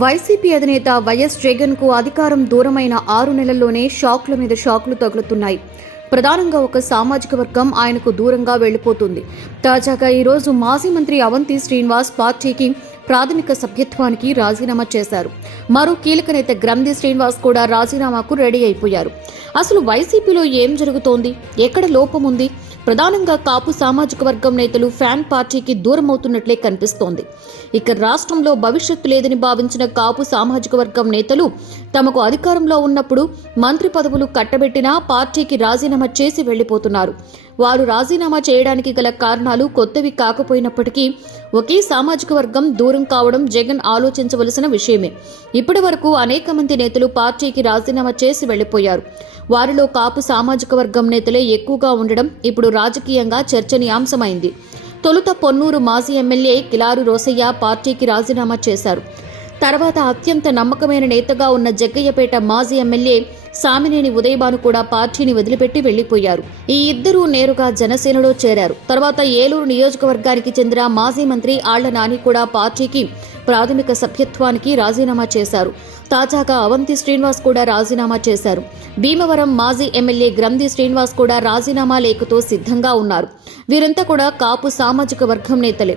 YCP అధినేత YS Jagan కు అధికారం దూరమైన 6 నెలల్లోనే షాక్ల మీద షాక్లు తగులుతున్నాయి. ప్రధానంగా ఒక సామాజిక వర్గం ఆయనకు దూరంగా వెళ్లిపోతుంది. తాజాగా ఈ రోజు మాజీ మంత్రి అవంతి శ్రీనివాస్ పార్టీకి ప్రాథమిక సభ్యత్వానికి రాజీనామా చేశారు. మరో కీలక నేత గ్రంథి శ్రీనివాస్ కూడా రాజీనామాకు రెడీ అయిపోయారు. అసలు వైసీపీలో ఏం జరుగుతోంది? ఎక్కడ లోపం ఉంది? ప్రధానంగా కాపు సామాజిక వర్గం నేతలు ఫ్యాన్ పార్టీకి దూరం అవుతున్నట్లే కనిపిస్తోంది. ఇక రాష్ట్రంలో భవిష్యత్తు లేదని భావించిన కాపు సామాజిక వర్గం నేతలు తమకు అధికారంలో ఉన్నప్పుడు మంత్రి పదవులు కట్టబెట్టినా పార్టీకి రాజీనామా చేసి వెళ్లిపోతున్నారు. వారు రాజీనామా చేయడానికి గల కారణాలు కొత్తవి కాకపోయినప్పటికీ ఒకే సామాజిక వర్గం దూరం కావడం జగన్ ఆలోచించవలసిన విషయమే. ఇప్పటి వరకు అనేక మంది నేతలు పార్టీకి రాజీనామా చేసి వెళ్లిపోయారు. వారిలో కాపు సామాజిక వర్గం నేతలే ఎక్కువగా ఉండడం ఇప్పుడు రాజకీయంగా చర్చనీయాంశమైంది. తొలుత పొన్నూరు మాజీ ఎమ్మెల్యే కిలారు రోసయ్య పార్టీకి రాజీనామా చేశారు. తర్వాత అత్యంత నమ్మకమైన నేతగా ఉన్న జగ్గయ్యపేట మాజీ ఎమ్మెల్యే సామినేని ఉదయభాను కూడా పార్టీని వదిలిపెట్టి వెళ్లిపోయారు. ఈ ఇద్దరూ నేరుగా జనసేనలో చేరారు. తర్వాత ఏలూరు నియోజకవర్గానికి చెందిన మాజీ మంత్రి ఆళ్ల నాని కూడా పార్టీకి ప్రాథమిక సభ్యత్వానికి రాజీనామా చేశారు. తాజాగా అవంతి శ్రీనివాస్ కూడా రాజీనామా చేశారు. భీమవరం మాజీ ఎమ్మెల్యే గ్రంథి శ్రీనివాస్ కూడా రాజీనామా లేఖతో సిద్ధంగా ఉన్నారు. వీరంతా కూడా కాపు సామాజిక వర్గం నేతలే.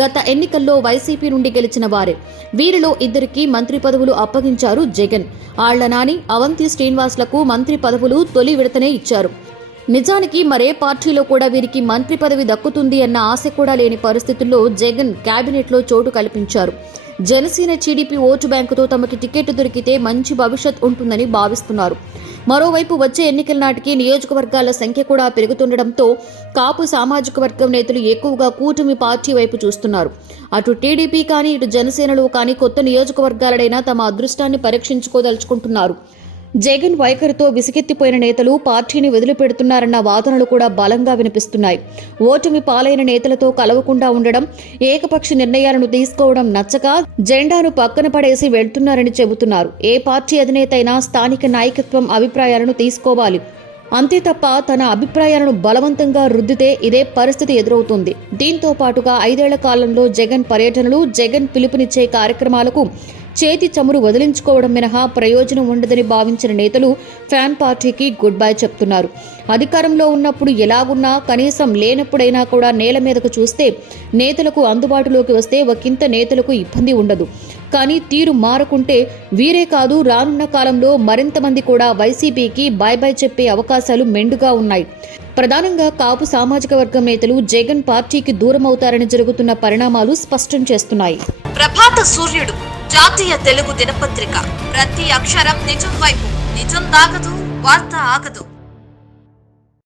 గత ఎన్నికల్లో వైసీపీ నుండి గెలిచిన వారే. వీరిలో ఇద్దరికి మంత్రి పదవులు అప్పగించారు జగన్. ఆళ్ల నాని, అవంతి శ్రీనివాస్లకు మంత్రి పదవులు తొలి విడతనే ఇచ్చారు. నిజానికి మరే పార్టీలో కూడా వీరికి మంత్రి పదవి దక్కుతుంది అన్న ఆశ కూడా లేని పరిస్థితుల్లో జగన్ కేబినెట్లో చోటు కల్పించారు. జనసేన టీడీపీ ఓటు బ్యాంకుతో తమకి టికెట్ దొరికితే మంచి భవిష్యత్ ఉంటుందని భావిస్తున్నారు. మరోవైపు వచ్చే ఎన్నికల నాటికి నియోజకవర్గాల సంఖ్య కూడా పెరుగుతుండటంతో కాపు సామాజిక వర్గం నేతలు ఎక్కువగా కూటమి పార్టీ వైపు చూస్తున్నారు. అటు టీడీపీ కానీ ఇటు జనసేనలో కానీ కొత్త నియోజకవర్గాలైనా తమ అదృష్టాన్ని పరీక్షించుకోదలుచుకుంటున్నారు. జగన్ వైఖరితో విసిగెత్తిపోయిన నేతలు పార్టీని వదిలిపెడుతున్నారన్న వాదనలు కూడా బలంగా వినిపిస్తున్నాయి. ఓటమి పాలైన నేతలతో కలవకుండా ఉండడం, ఏకపక్ష నిర్ణయాలను తీసుకోవడం నచ్చక జెండాను పక్కన పడేసి వెళ్తున్నారని చెబుతున్నారు. ఏ పార్టీ అధినేత అయినా స్థానిక నాయకత్వం అభిప్రాయాలను తీసుకోవాలి. అంతే తప్ప తన అభిప్రాయాలను బలవంతంగా రుద్దితే ఇదే పరిస్థితి ఎదురవుతుంది. దీంతో పాటుగా 5 ఏళ్ల కాలంలో జగన్ పర్యటనలు, జగన్ పిలుపునిచ్చే కార్యక్రమాలకు చేతి చమురు వదిలించుకోవడం మినహా ప్రయోజనం ఉండదని భావించిన నేతలు ఫ్యాన్ పార్టీకి గుడ్ బై చెప్తున్నారు. అధికారంలో ఉన్నప్పుడు ఎలాగున్నా కనీసం లేనప్పుడైనా కూడా నేల మీదకు చూస్తే నేతలకు అందుబాటులోకి వస్తే ఒకంత నేతలకు ఇబ్బంది ఉండదు. కానీ తీరు మారకుంటే వీరే కాదు రానున్న కాలంలో మరింత మంది కూడా వైసీపీకి బై బై చెప్పే అవకాశాలు మెండుగా ఉన్నాయి. ప్రధానంగా కాపు సామాజిక వర్గం నేతలు జగన్ పార్టీకి దూరమవుతారని జరుగుతున్న పరిణామాలు స్పష్టం చేస్తున్నాయి. ప్రభాత సూర్యుడు జాతీయ తెలుగు దినపత్రిక. ప్రతి అక్షరం నిజం వైపు. నిజం దాగదు, వార్త ఆగదు.